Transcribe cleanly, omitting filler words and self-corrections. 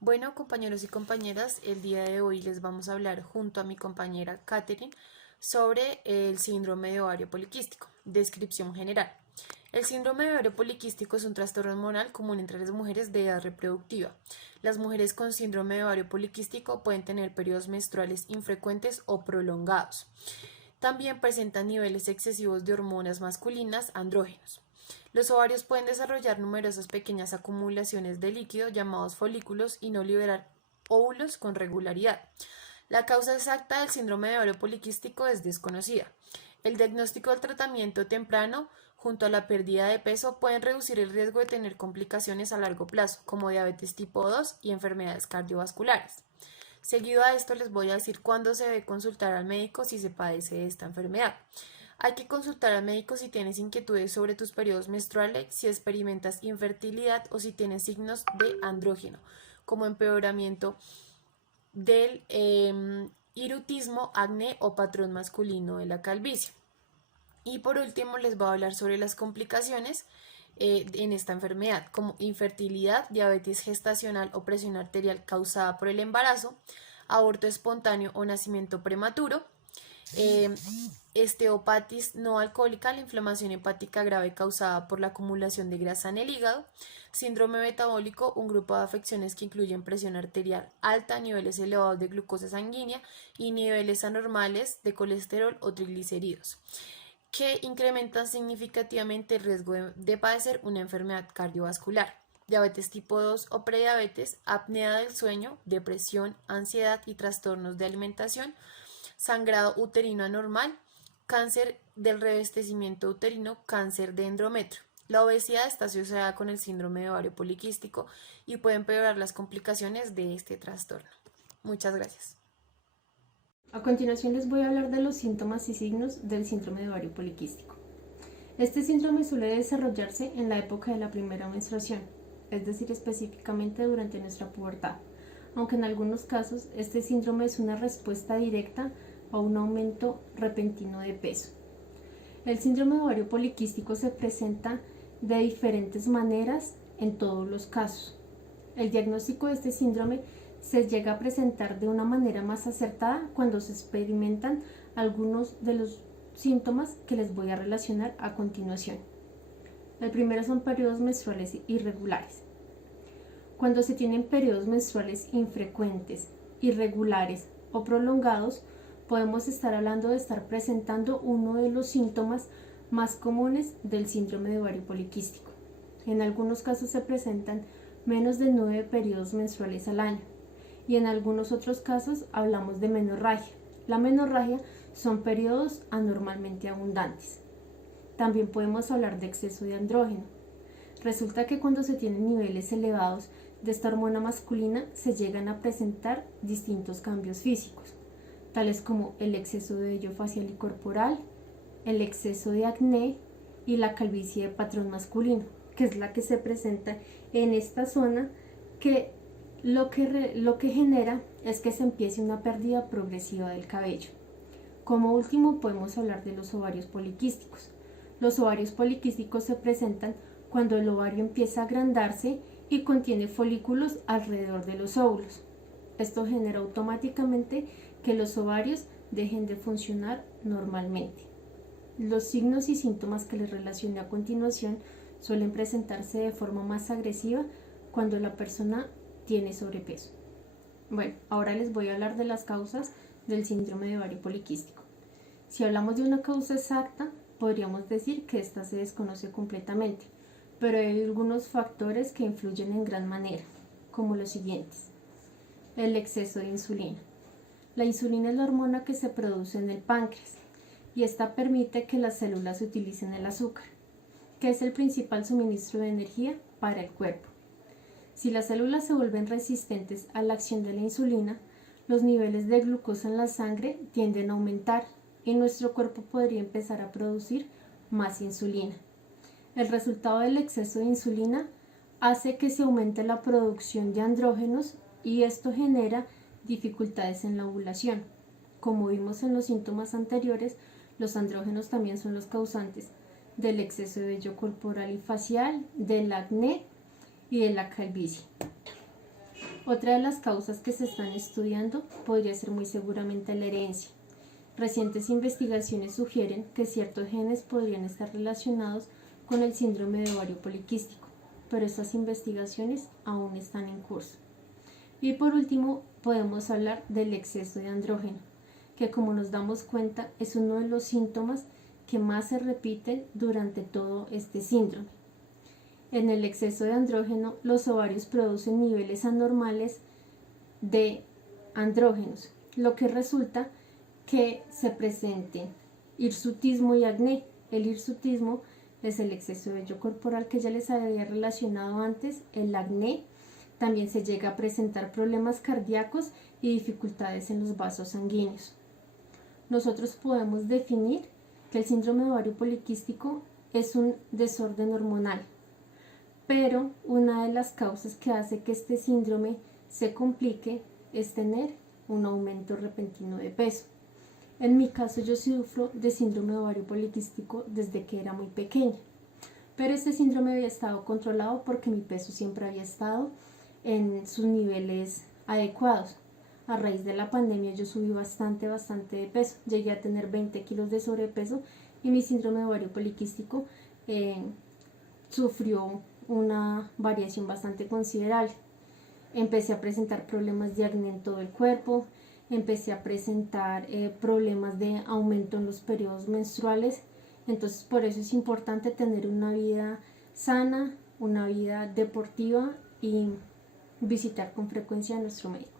Bueno, compañeros y compañeras, el día de hoy les vamos a hablar junto a mi compañera Katherine sobre el síndrome de ovario poliquístico. Descripción general. El síndrome de ovario poliquístico es un trastorno hormonal común entre las mujeres de edad reproductiva. Las mujeres con síndrome de ovario poliquístico pueden tener periodos menstruales infrecuentes o prolongados. También presentan niveles excesivos de hormonas masculinas, andrógenos. Los ovarios pueden desarrollar numerosas pequeñas acumulaciones de líquido llamados folículos y no liberar óvulos con regularidad. La causa exacta del síndrome de ovario poliquístico es desconocida. El diagnóstico del tratamiento temprano junto a la pérdida de peso pueden reducir el riesgo de tener complicaciones a largo plazo, como diabetes tipo 2 y enfermedades cardiovasculares. Seguido a esto les voy a decir cuándo se debe consultar al médico si se padece de esta enfermedad. Hay que consultar al médico si tienes inquietudes sobre tus periodos menstruales, si experimentas infertilidad o si tienes signos de andrógeno, como empeoramiento del hirutismo, acné o patrón masculino de la calvicie. Y por último les voy a hablar sobre las complicaciones en esta enfermedad, como infertilidad, diabetes gestacional o presión arterial causada por el embarazo, aborto espontáneo o nacimiento prematuro, eh, esteopatis no alcohólica, la inflamación hepática grave causada por la acumulación de grasa en el hígado, síndrome metabólico, un grupo de afecciones que incluyen presión arterial alta, niveles elevados de glucosa sanguínea y niveles anormales de colesterol o triglicéridos, que incrementan significativamente el riesgo de padecer una enfermedad cardiovascular, diabetes tipo 2 o prediabetes, apnea del sueño, depresión, ansiedad y trastornos de alimentación, sangrado uterino anormal, cáncer del revestimiento uterino, cáncer de endometrio. La obesidad está asociada con el síndrome de ovario poliquístico y puede empeorar las complicaciones de este trastorno. Muchas gracias. A continuación les voy a hablar de los síntomas y signos del síndrome de ovario poliquístico. Este síndrome suele desarrollarse en la época de la primera menstruación, es decir, específicamente durante nuestra pubertad, aunque en algunos casos este síndrome es una respuesta directa a un aumento repentino de peso. El síndrome de ovario poliquístico se presenta de diferentes maneras en todos los casos. El diagnóstico de este síndrome se llega a presentar de una manera más acertada cuando se experimentan algunos de los síntomas que les voy a relacionar a continuación. El primero son periodos menstruales irregulares. Cuando se tienen periodos menstruales infrecuentes, irregulares o prolongados, podemos estar hablando de estar presentando uno de los síntomas más comunes del síndrome de ovario poliquístico. En algunos casos se presentan menos de 9 periodos menstruales al año y en algunos otros casos hablamos de menorragia. La menorragia son periodos anormalmente abundantes. También podemos hablar de exceso de andrógeno. Resulta que cuando se tienen niveles elevados de esta hormona masculina se llegan a presentar distintos cambios físicos, tales como el exceso de vello facial y corporal, el exceso de acné y la calvicie de patrón masculino, que es la que se presenta en esta zona, que lo que genera es que se empiece una pérdida progresiva del cabello. Como último podemos hablar de los ovarios poliquísticos. Los ovarios poliquísticos se presentan cuando el ovario empieza a agrandarse y contiene folículos alrededor de los óvulos. Esto genera automáticamente que los ovarios dejen de funcionar normalmente. Los signos y síntomas que les relacioné a continuación suelen presentarse de forma más agresiva cuando la persona tiene sobrepeso. Bueno, ahora les voy a hablar de las causas del síndrome de ovario poliquístico. Si hablamos de una causa exacta, podríamos decir que esta se desconoce completamente, pero hay algunos factores que influyen en gran manera, como los siguientes. El exceso de insulina. La insulina es la hormona que se produce en el páncreas y esta permite que las células utilicen el azúcar, que es el principal suministro de energía para el cuerpo. Si las células se vuelven resistentes a la acción de la insulina, los niveles de glucosa en la sangre tienden a aumentar y nuestro cuerpo podría empezar a producir más insulina. El resultado del exceso de insulina hace que se aumente la producción de andrógenos y esto genera dificultades en la ovulación. Como vimos en los síntomas anteriores, los andrógenos también son los causantes del exceso de vello corporal y facial, del acné y de la calvicie. Otra de las causas que se están estudiando podría ser muy seguramente la herencia. Recientes investigaciones sugieren que ciertos genes podrían estar relacionados con el síndrome de ovario poliquístico, pero estas investigaciones aún están en curso. Y por último, podemos hablar del exceso de andrógeno, que como nos damos cuenta es uno de los síntomas que más se repiten durante todo este síndrome. En el exceso de andrógeno, los ovarios producen niveles anormales de andrógenos, lo que resulta que se presenten hirsutismo y acné. El hirsutismo es el exceso de vello corporal que ya les había relacionado antes. El acné también se llega a presentar problemas cardíacos y dificultades en los vasos sanguíneos. Nosotros podemos definir que el síndrome de ovario poliquístico es un desorden hormonal, pero una de las causas que hace que este síndrome se complique es tener un aumento repentino de peso. En mi caso, yo sufro de síndrome de ovario poliquístico desde que era muy pequeña, pero este síndrome había estado controlado porque mi peso siempre había estado en sus niveles adecuados. A raíz de la pandemia yo subí bastante de peso, llegué a tener 20 kilos de sobrepeso y mi síndrome de ovario poliquístico sufrió una variación bastante considerable. Empecé a presentar problemas de acné en todo el cuerpo, empecé a presentar problemas de aumento en los periodos menstruales. Entonces por eso es importante tener una vida sana, una vida deportiva y visitar con frecuencia a nuestro médico.